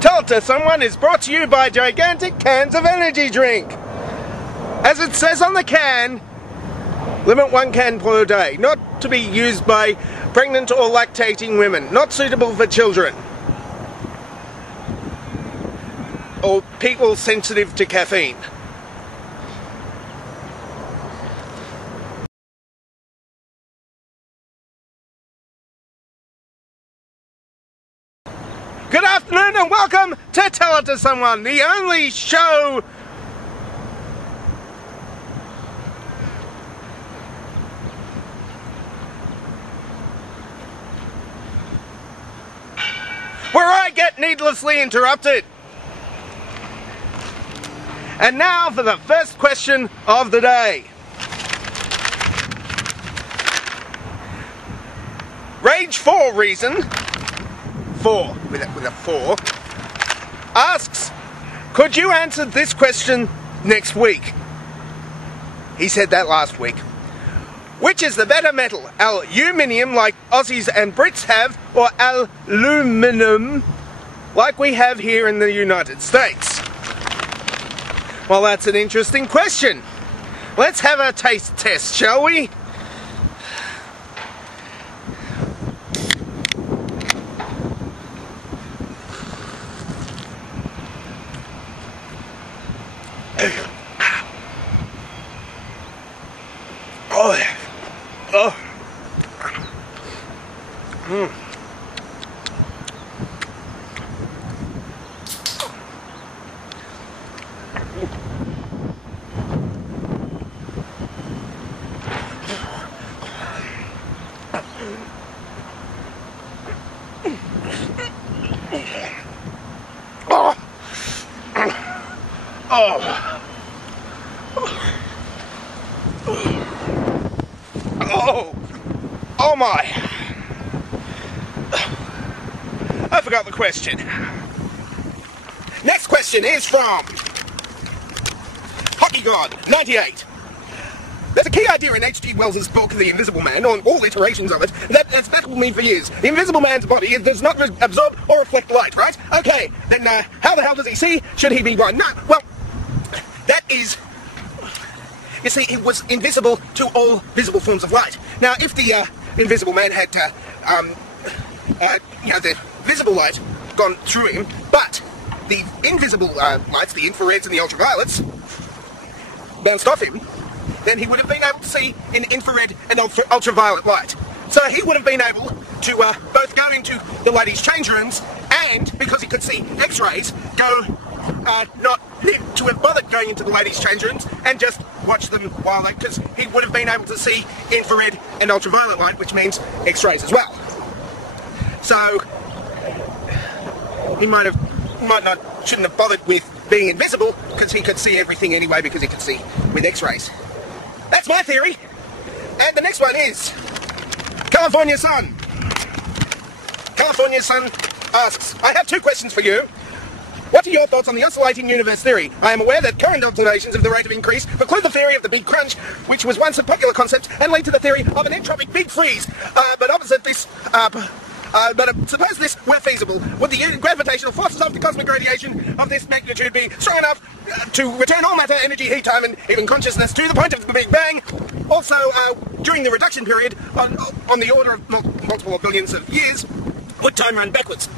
Tell It to Someone is brought to you by gigantic cans of energy drink. As it says on the can, limit 1 can per day. Not to be used by pregnant or lactating women. Not suitable for children. Or people sensitive to caffeine. Good afternoon and welcome to Tell It to Someone, the only show where I get needlessly interrupted. And now for the first question of the day. Rage 4 Reason 4 with a 4 asks, could you answer this question next week? He said that last week. Which is the better metal, aluminium like Aussies and Brits have, or aluminium like we have here in the United States? Well, that's an interesting question. Let's have a taste test, shall we? Oh my! I forgot the question. Next question is from Hockey God 98. There's a key idea in H.G. Wells' book, The Invisible Man, on all iterations of it, that has baffled me for years. The Invisible Man's body does not absorb or reflect light, right? Okay, then how the hell does he see? Should he be blind? No, well, that is... You see, he was invisible to all visible forms of light. Now, if the Invisible Man had, the visible light gone through him, but the invisible lights, the infrareds and the ultraviolets, bounced off him, then he would have been able to see in infrared and ultraviolet light. So he would have been able to both go into the ladies' change rooms and, because he could see X-rays, go not to have bothered going into the ladies' change rooms and just watch them while they, because he would have been able to see infrared and ultraviolet light, which means X-rays as well. So he shouldn't have bothered with being invisible, because he could see everything anyway, because he could see with X-rays. That's my theory. And the next one is California Sun. California Sun asks, I have 2 questions for you. What are your thoughts on the oscillating universe theory? I am aware that current observations of the rate of increase preclude the theory of the Big Crunch, which was once a popular concept, and lead to the theory of an entropic Big Freeze. But suppose this were feasible, would the gravitational forces of the cosmic radiation of this magnitude be strong enough to return all matter, energy, heat, time, and even consciousness to the point of the Big Bang? Also, during the reduction period, on the order of multiple billions of years, would time run backwards?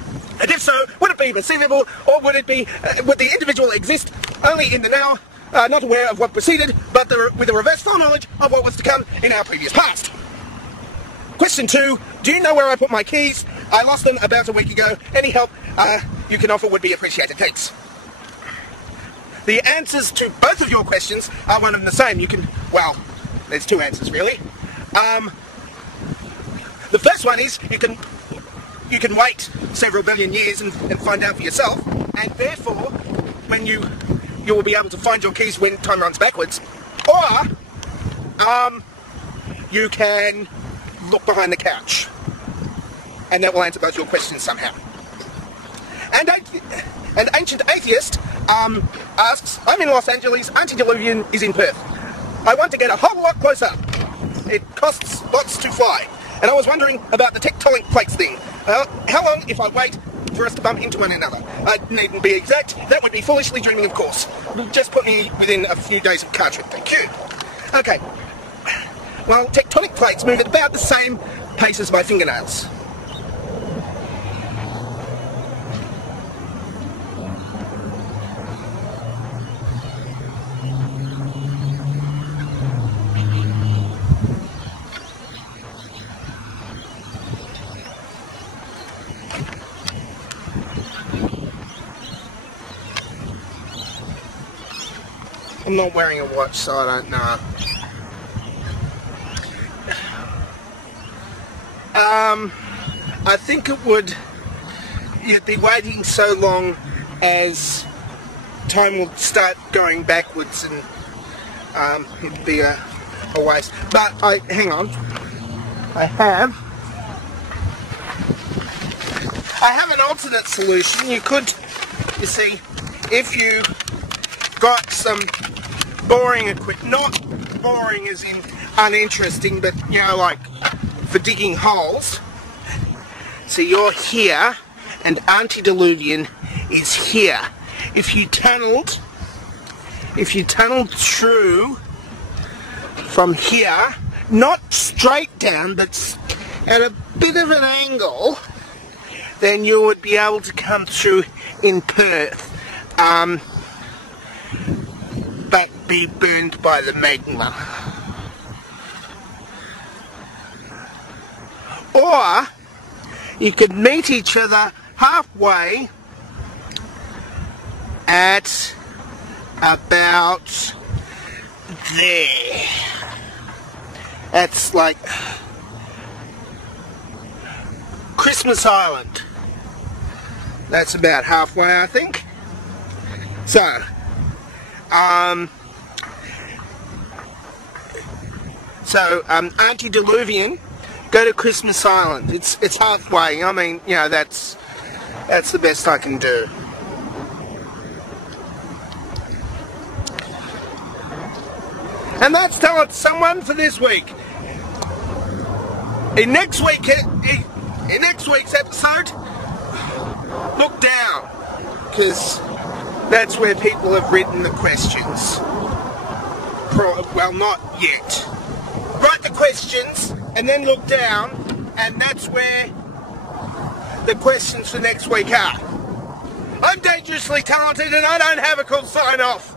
And if so, would it be perceivable, or would it be, would the individual exist only in the now, not aware of what preceded, but with a reverse foreknowledge of what was to come in our previous past? Question 2, do you know where I put my keys? I lost them about a week ago. Any help you can offer would be appreciated. Thanks. The answers to both of your questions are one and the same. You can, well, there's 2 answers really. The first one is you can wait several billion years and find out for yourself, and therefore when you will be able to find your keys when time runs backwards. Or you can look behind the couch, and that will answer both your questions somehow. And an ancient atheist asks, I'm in Los Angeles, antediluvian is in Perth. I want to get a whole lot closer. It costs lots to fly. And I was wondering about the tectonic plates thing. How long if I wait for us to bump into one another. I needn't be exact. That would be foolishly dreaming, of course. Just put me within a few days of car trip. Thank you. Okay. Well, tectonic plates move at about the same pace as my fingernails. I'm not wearing a watch, so I don't know. I think you'd be waiting so long as time will start going backwards and it'd be a waste. But hang on, I have an alternate solution. You see, if you got some boring equipment, not boring as in uninteresting, but you know, like for digging holes. So you're here and antediluvian is here. If you tunneled through from here, not straight down but at a bit of an angle, then you would be able to come through in Perth, but be burned by the magma. Or you could meet each other halfway at about there. That's like Christmas Island. That's about halfway, I think. So, antediluvian, go to Christmas Island. It's halfway. I mean, you know, that's the best I can do. And that's Tell It to Someone for this week. In next week's episode, look down, because that's where people have written the questions. Well, not yet. Write the questions and then look down, and that's where the questions for next week are. I'm dangerously talented and I don't have a cool sign off.